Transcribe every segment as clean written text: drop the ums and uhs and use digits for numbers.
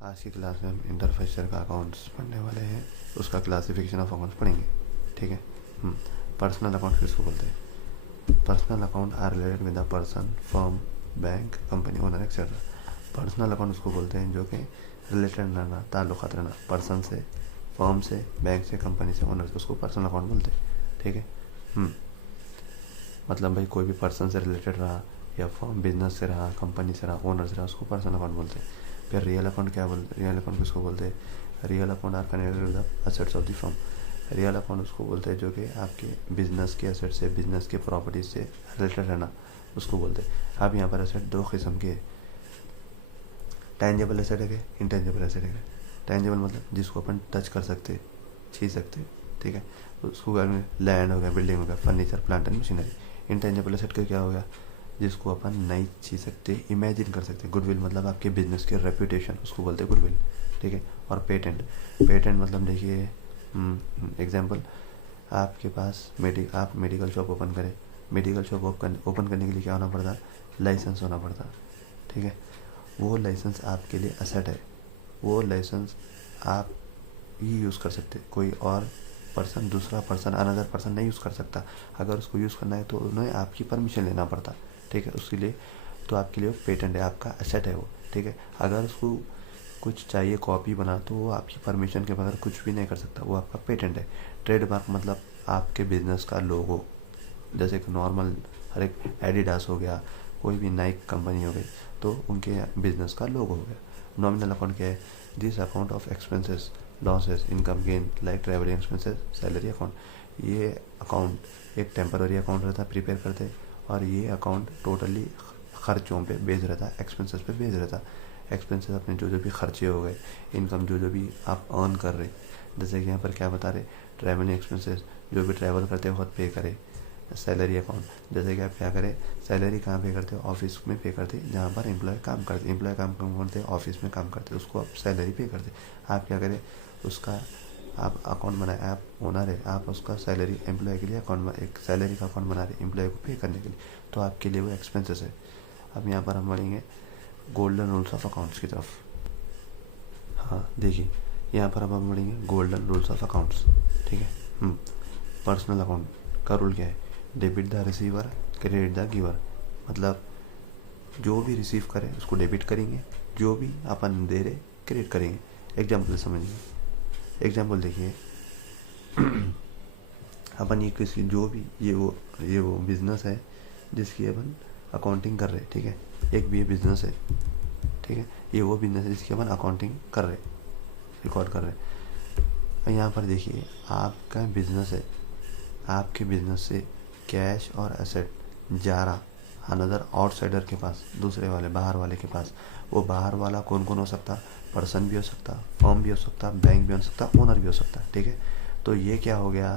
आज की क्लास में हम इंटरफेसर का अकाउंट्स पढ़ने वाले हैं, उसका क्लासिफिकेशन ऑफ अकाउंट्स पढ़ेंगे। ठीक है। पर्सनल अकाउंट किसको बोलते हैं? Personal account are related with the person, firm, bank, company owner etcetera. Personal account उसको बोलते हैं जो कि रिलेटेड रहना, ताल्लुकात रहना पर्सन से, फर्म से, बैंक से, कंपनी से, ओनर से, उसको पर्सनल अकाउंट बोलते हैं। ठीक है। मतलब भाई कोई भी पर्सन से रिलेटेड रहा या फर्म बिजनेस से रहा, कंपनी से रहा, ओनर से रहा, उसको पर्सनल अकाउंट बोलते हैं। फिर रियल अकाउंट क्या बोलते हैं? रियल अकाउंट किसको बोलते हैं? Real account are connected with the assets of the firm. Real account उसको बोलते हैं जो कि आपके बिजनेस के असेट से, बिजनेस के प्रॉपर्टीज से रिलेटेड रहना, उसको बोलते हैं। अब यहाँ पर असेट दो किस्म के, टेंजेबल एसेट है, इंटेंजेबल एसेट है। टेंजेबल मतलब जिसको अपन टच कर सकते, छू सकते। ठीक है। उसको लैंड हो गया, बिल्डिंग हो गया, furniture, plant and machinery. Intangible asset का क्या हो गया? जिसको अपन नहीं छू सकते, इमेजिन कर सकते। गुडविल मतलब आपके बिजनेस के रेपुटेशन, उसको बोलते हैं गुडविल। ठीक है। और पेटेंट, पेटेंट मतलब देखिए एग्जाम्पल, आपके पास आप मेडिकल शॉप ओपन करें। मेडिकल शॉप ओपन करने के लिए क्या होना पड़ता? लाइसेंस होना पड़ता। ठीक है। वो लाइसेंस आपके लिए एसेट है। वो लाइसेंस आप ही यूज़ कर सकते, कोई और पर्सन, दूसरा पर्सन, अनदर पर्सन नहीं यूज़ कर सकता। अगर उसको यूज़ करना है तो उन्हें आपकी परमिशन लेना पड़ता। ठीक है। उसके लिए तो आपके लिए पेटेंट है, आपका एसेट है वो। ठीक है। अगर उसको कुछ चाहिए कॉपी बना तो वो आपकी परमिशन के बगैर कुछ भी नहीं कर सकता, वो आपका पेटेंट है। ट्रेडमार्क मतलब आपके बिजनेस का लोगो, जैसे कि नॉर्मल हर एक एडिडास हो गया, कोई भी नाइक कंपनी हो गई, तो उनके बिजनेस का लोगो हो गया। नॉमिनल अकाउंट क्या है? This account of expenses, losses, income gain like travelling expenses, salary account. ये अकाउंट एक टेम्पररी अकाउंट रहता है, प्रिपेयर करते, और ये अकाउंट टोटली खर्चों पे बेस रहता है, एक्सपेंसेस पे बेस रहता है। एक्सपेंसेस अपने जो भी खर्चे हो गए, इनकम जो भी आप अर्न कर रहे, जैसे कि यहाँ पर क्या बता रहे, ट्रैवलिंग एक्सपेंसेस, जो भी ट्रैवल करते हो खुद पे करे। सैलरी अकाउंट, जैसे कि आप क्या करें, सैलरी कहाँ पे करते हो? ऑफिस में पे करते, जहाँ पर एम्प्लॉय काम करते, एम्प्लॉय काम करते, ऑफिस में काम करते, उसको आप सैलरी पे करते। आप क्या करें, उसका आप अकाउंट बनाए, आप ओनर है, आप उसका सैलरी एम्प्लॉय के लिए अकाउंट, एक सैलरी का अकाउंट बना रहे एम्प्लॉय को पे करने के लिए, तो आपके लिए वो एक्सपेंसेस है। अब यहाँ पर हम बढ़ेंगे गोल्डन रूल्स ऑफ अकाउंट्स की तरफ। हाँ देखिए, यहाँ पर अब हम बढ़ेंगे गोल्डन रूल्स ऑफ अकाउंट्स। ठीक है। पर्सनल अकाउंट का रूल क्या है? Debit the receiver, credit the giver. मतलब जो भी रिसीव करे उसको डेबिट करेंगे, जो भी अपन दे रहे क्रेडिट करेंगे। एग्जाम्पल समझिए, एग्जाम्पल देखिए अपन ये किसी जो भी ये वो बिजनेस है जिसकी अपन अकाउंटिंग कर रहे। ठीक है। एक भी ये बिजनेस है। ठीक है। ये वो बिजनेस है जिसकी अपन अकाउंटिंग कर रहे, रिकॉर्ड कर रहे। यहाँ पर देखिए आपका बिजनेस है, आपके बिजनेस से कैश और एसेट जा रहा अनदर आउटसाइडर के पास, दूसरे वाले बाहर वाले के पास। वो बाहर वाला कौन कौन हो सकता? पर्सन भी हो सकता, फर्म भी हो सकता, बैंक भी हो सकता, ओनर भी हो सकता। ठीक है। तो ये क्या हो गया?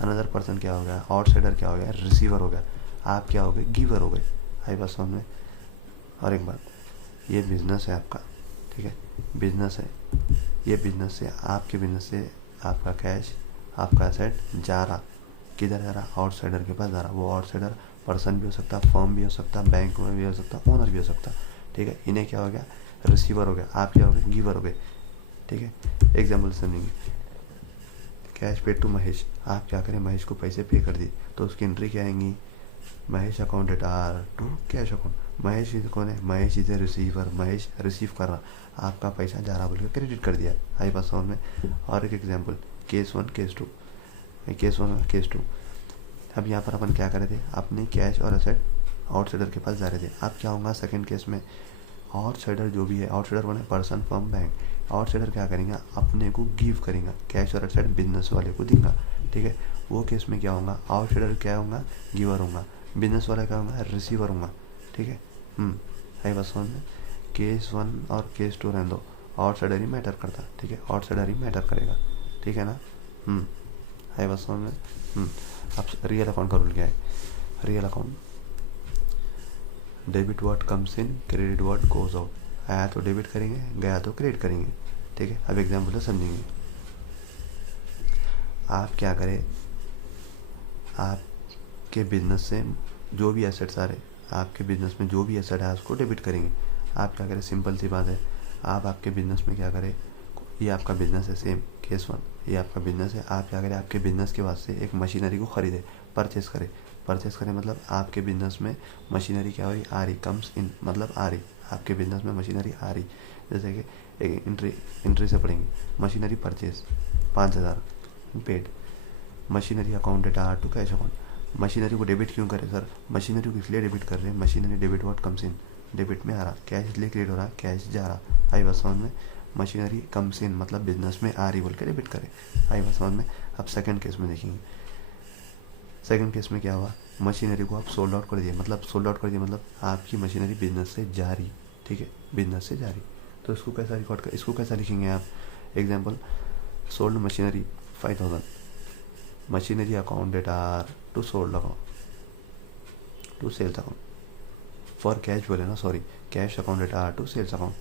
अनदर पर्सन क्या हो गया? आउटसाइडर क्या हो गया? रिसीवर हो गया। आप क्या हो गए? गिवर हो गए। आई बात समझ में? और एक बात, ये बिजनेस है आपका। ठीक है। बिजनेस है, ये बिजनेस से, आपके बिजनेस से आपका कैश, आपका एसेट जा रहा, किधर जा रहा? आउटसाइडर के पास जा रहा। वो आउटसाइडर पर्सन भी हो सकता, फर्म भी हो सकता, बैंक में भी हो सकता, ओनर भी हो सकता। ठीक है। इन्हें क्या हो गया? रिसीवर हो गया। आप क्या हो गए? गिवर हो गए। ठीक है। एग्जाम्पल समझेंगे, कैश पेड टू महेश, आप क्या करें, महेश को पैसे पे कर दिए, तो उसकी एंट्री क्या आएंगी? Mahesh account are to cash account. Mahesh कौन है? Mahesh is a receiver, Mahesh receive कर रहा, आपका पैसा जा रहा बोल के क्रेडिट कर दिया। आई बात समझ में? और एक एग्जाम्पल, केस 1 केस 2, केस 1 और केस 2। अब यहाँ पर अपन क्या कर रहे थे, अपने कैश और एसेट आउटसाइडर के पास जा रहे थे। अब क्या होगा सेकंड केस में? आउटसाइडर जो भी है, आउटसाइडर कौन है? Person, firm, bank. आउटसाइडर क्या करेंगे? अपने को गिव करेंगे, कैश और एसेट बिजनेस वाले को देंगे। ठीक है। वो केस में क्या होगा? आउटसाइडर क्या होगा? गिवर होगा। बिजनेस वाला क्या होगा? रिसीवर होगा। ठीक है। है बस समझ में? केस 1 और केस 2 रहने दो, आउटसाइडर ही मैटर करता। ठीक है। आउटसाइडर ही मैटर करेगा। ठीक है ना? है बस समझ में? अब रियल अकाउंट का रूल क्या है? Real account, debit what comes in, credit what goes out. आया तो डेबिट करेंगे, गया तो क्रेडिट करेंगे। ठीक है। अब एग्जाम्पल से समझेंगे। आप क्या करें, आपके बिजनेस से जो भी एसेट्स आ रहे, आपके बिजनेस में जो भी एसेट है उसको डेबिट करेंगे। आप क्या करें, सिंपल सी बात है, आप आपके बिजनेस में क्या करें, ये आपका बिजनेस है, सेम केस 1, ये आपका बिजनेस है, आप क्या करें, आपके बिजनेस के वास्ते एक मशीनरी को खरीदे, परचेस करें मतलब आपके बिजनेस में मशीनरी क्या हो रही, आ रही, कम्स इन मतलब आ रही, आपके बिजनेस में मशीनरी आ रही। जैसे कि एक एंट्री से पढ़ेंगे, machinery purchase 5000 paid, machinery account data are to cash account. Machinery को डेबिट क्यों करें सर, मशीनरी को इसलिए डेबिट कर रहे हैं, machinery debit what comes in, debit में आ रहा, कैश इसलिए क्रिएट हो रहा, कैश जा रहा, आई बात समझ में, मशीनरी कम्स इन मतलब बिजनेस में आ रही बोल के डेबिट करें, आई बात समझ में। अब सेकंड केस में देखेंगे, सेकंड केस में क्या हुआ, मशीनरी को आप सोल्ड आउट कर दिए, मतलब आपकी मशीनरी बिजनेस से जा रही, ठीक है, बिजनेस से जा रही। तो इसको कैसा रिकॉर्ड कर, इसको कैसा लिखेंगे आप, example sold machinery 5000, machinery account data are to sold account to sales account, for cash बोले ना, sorry, cash account data are to sales account.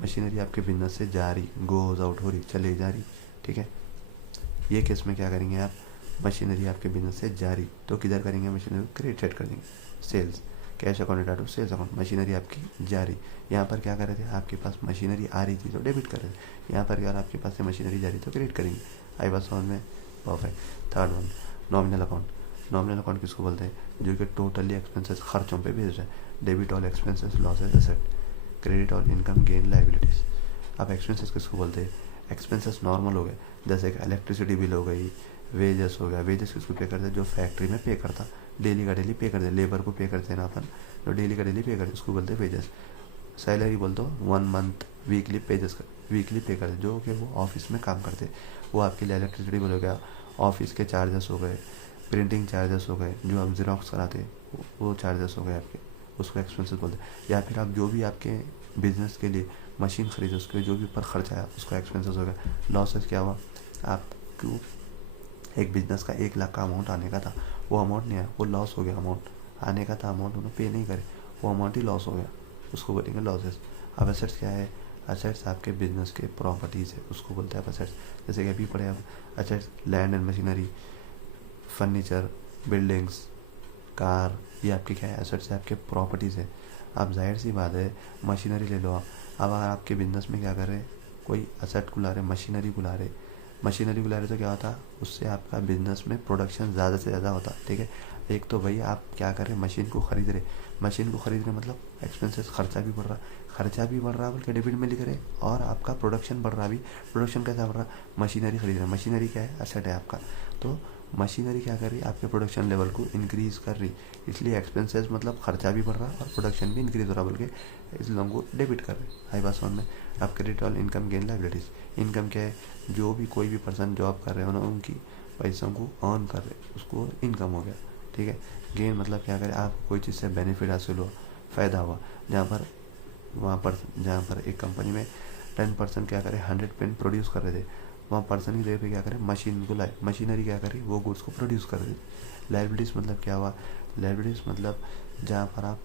Machinery आपके बिजनेस से जा रही, गोज आउट हो रही, चले जा रही, ठीक है। ये केस में क्या करेंगे आप, मशीनरी आपके बिजनेस से जा रही तो किधर करेंगे, मशीनरी को क्रेडिट सेट कर देंगे, sales, cash account data to sales account, machinery आपकी जा रही। यहाँ पर क्या कर रहे थे, आपके पास मशीनरी आ रही थी तो डेबिट कर रहे थे, यहाँ पर अगर आपके पास से मशीनरी जा रही तो क्रेडिट करेंगे, आई बात समझ में, perfect. Third one, nominal account. Nominal account किसको बोलते हैं, जो कि टोटली एक्सपेंसेस खर्चों पे बेस्ड है, debit all expenses losses asset, credit all income gain liabilities. अब एक्सपेंसेस किसको बोलते हैं, एक्सपेंसेस नॉर्मल हो गए, जैसे कि इलेक्ट्रिसिटी बिल हो गई, वेजेस हो गया, वेजेस किसको पे करते हैं, जो फैक्ट्री में पे करता, डेली का डेली पे करते हैं, लेबर को पे करते हैं ना अपन, जो डेली का डेली पे करते उसको बोलते हैं वेजेस। सैलरी बोल दो 1 मंथ वीकली पेजेस, वीकली पे करते जो कि वो ऑफिस में काम करते, वो आपके लिए इलेक्ट्रिसिटी बिल हो गया, ऑफिस के चार्जेस हो गए, प्रिंटिंग चार्जेस हो गए, जो आप जीरोक्स कराते वो चार्जेस हो गए आपके, उसको एक्सपेंसेस बोलते हैं। या फिर आप जो भी आपके बिजनेस के लिए मशीन खरीदे उसके जो भी ऊपर खर्च आया उसको एक्सपेंसेस हो गया। लॉसेस क्या हुआ, आपको एक बिजनेस का 1 लाख का अमाउंट आने का था, वो अमाउंट नहीं आया, वो लॉस हो गया, अमाउंट आने का था, अमाउंट उन्होंने पे नहीं करे, वो अमाउंट ही लॉस हो गया, उसको बोलेंगे लॉसेस। अब एसेट्स क्या है, एसेट्स आपके बिजनेस के प्रॉपर्टीज़ है, उसको बोलते हैं आप एसेट्स। जैसे कि अभी पढ़े आप assets, land and machinery, furniture, buildings, car, ये आपके क्या है, एसेट्स है, आपके प्रॉपर्टीज़ है। आप जाहिर सी बात है मशीनरी ले लो आप, अब अगर आपके बिजनेस में क्या कर रहे हैं, कोई एसेट को ला रहे, मशीनरी को ला रहे, तो क्या होता, उससे आपका बिजनेस में प्रोडक्शन ज़्यादा से ज़्यादा होता, ठीक है। एक तो भाई आप क्या कर रहे हैं, मशीन को खरीद रहे मतलब एक्सपेंसेस, खर्चा भी बढ़ रहा बल्कि डेबिट में लिख रहे, और आपका प्रोडक्शन बढ़ रहा भी, प्रोडक्शन कैसा बढ़ रहा, मशीनरी खरीद रहे, मशीनरी क्या है, एसेट है आपका, तो मशीनरी क्या कर रही है, आपके प्रोडक्शन लेवल को इंक्रीज कर रही, इसलिए एक्सपेंसेस मतलब खर्चा भी बढ़ रहा और प्रोडक्शन भी इंक्रीज हो रहा बल्कि इस लोगों को डेबिट कर रहे हैं, हाई बात समझ में। आप credit all income gain liabilities, income क्या है, जो भी कोई भी पर्सन जॉब कर रहे हो ना उनकी पैसों को अर्न कर रहे, उसको इनकम हो गया, ठीक है। गेन मतलब क्या करें, आपको कोई चीज़ से बेनिफिट हासिल हुआ, फ़ायदा हुआ, जहाँ पर एक कंपनी में 10% क्या करें 100 पेन प्रोड्यूस कर रहे थे, वहाँ पर्सन की जगह पे क्या करें, मशीन को लाए, मशीनरी क्या करी, वो गुड्स को प्रोड्यूस कर रही। लाइबिलिटीज़ मतलब क्या हुआ, लाइबिलिटीज़ मतलब जहाँ पर आप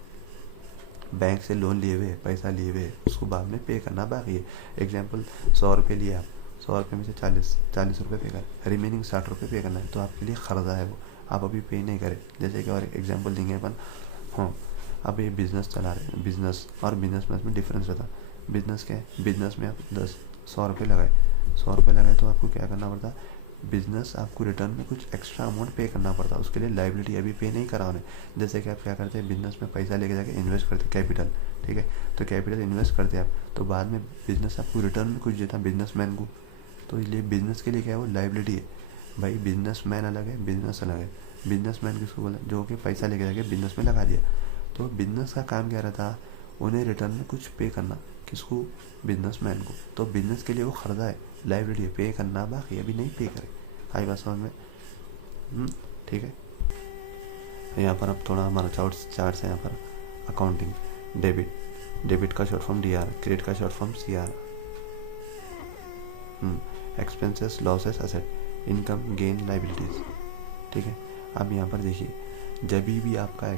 बैंक से लोन लिए हुए, पैसा लिए हुए, उसको बाद में पे करना बाकी है। एग्जाम्पल 100 रुपये लिए आप, 100 रुपये में से 40 रुपये पे कर, रिमेनिंग 60 रुपये पे करना है, तो आपके लिए खर्चा है वो, आप अभी पे नहीं करें। जैसे कि और एग्जाम्पल देंगे अपन, हाँ अब ये बिज़नेस चला रहे हैं, बिज़नेस और बिजनेस में डिफरेंस रहता, बिज़नेस क्या है, बिज़नेस में आप 100 रुपये लगाए तो आपको क्या करना पड़ता, बिजनेस आपको रिटर्न में कुछ एक्स्ट्रा अमाउंट पे करना पड़ता, उसके लिए लाइबिलिटी अभी पे नहीं करा उन्हें। जैसे कि आप क्या करते हैं, बिजनेस में पैसा लेके जाके इन्वेस्ट करते कैपिटल, ठीक है, तो कैपिटल इन्वेस्ट करते आप, तो बाद में बिजनेस आपको रिटर्न में कुछ देता बिजनेसमैन को, तो इसलिए बिजनेस के लिए क्या है, वो लाइबिलिटी है भाई। बिजनेसमैन अलग है, बिजनेस अलग है। बिजनेसमैन किसको बोला, जो कि पैसा लेके जाके बिजनेस में लगा दिया, तो बिजनेस का काम क्या रहता, उन्हें रिटर्न में कुछ पे करना, किसको, बिजनेसमैन को, तो बिजनेस के लिए वो खर्चा है, लाइबिलिटी पे करना बाकी, अभी नहीं पे करे, आई बात समझ में, ठीक है। यहाँ पर अब थोड़ा हमारा चार्ट्स है यहाँ पर, अकाउंटिंग, डेबिट का शॉर्ट फॉर्म DR, क्रेडिट का short form CR, expenses, losses, asset, income gain liabilities, ठीक है। अब यहाँ पर देखिए, जब भी आपका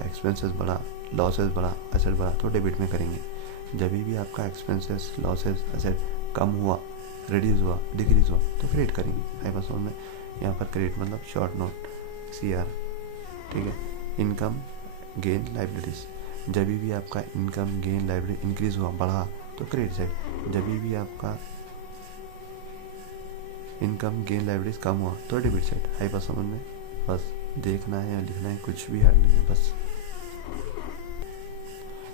एक्सपेंसेस बढ़ा, लॉसेस बढ़ा, एसेट बढ़ा तो डेबिट में करेंगे। जब भी आपका एक्सपेंसेस, लॉसेस, एसेट कम हुआ, रिड्यूस हुआ, डिक्रीज हुआ तो क्रेडिट करेंगे, आई बस में। यहाँ पर क्रेडिट मतलब शॉर्ट नोट CR, ठीक है। इनकम गेन लाइबिलिटीज, जब भी आपका इनकम गेन लाइबिलिटी इंक्रीज हुआ, बढ़ा, तो क्रेडिट साइड। जब भी आपका इनकम गेन लाइबिलिटीज कम हुआ तो डेबिट साइड। आई बात समझ में? बस देखना है या लिखना है, कुछ भी हार्ड नहीं है बस।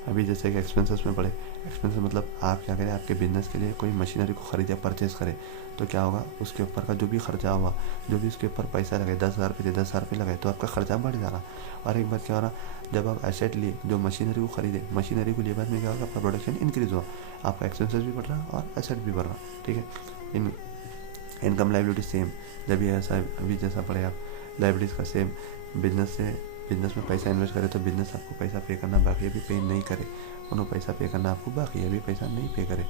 अभी जैसे कि एक्सपेंसेस में पड़े, एक्सपेंसेस मतलब आप क्या करें, आपके बिजनेस के लिए कोई मशीनरी को खरीदे, परचेज करें, तो क्या होगा, उसके ऊपर का जो भी खर्चा हुआ, जो भी उसके ऊपर पैसा लगे, 10,000 रुपये 10,000 रुपये लगाए, तो आपका खर्चा बढ़ जा रहा। और एक बार क्या हो रहा, जब आप एसेट लिए, जो मशीनरी को खरीदे, मशीनरी को लिए बाद में क्या होगा, आपका प्रोडक्शन इंक्रीज हुआ, आपका एक्सपेंसेस भी बढ़ रहा और एसेट भी बढ़ रहा। ठीक है। इनकम लाइबिलिटी सेम, जब भी ऐसा अभी जैसा पड़े आप लाइबिलिटीज का सेम, बिजनेस में पैसा इन्वेस्ट करे तो बिजनेस आपको पैसा पे करना बाकी, अभी पे नहीं करे, उन्होंने पैसा पे करना आपको बाकी, अभी पैसा नहीं पे करे,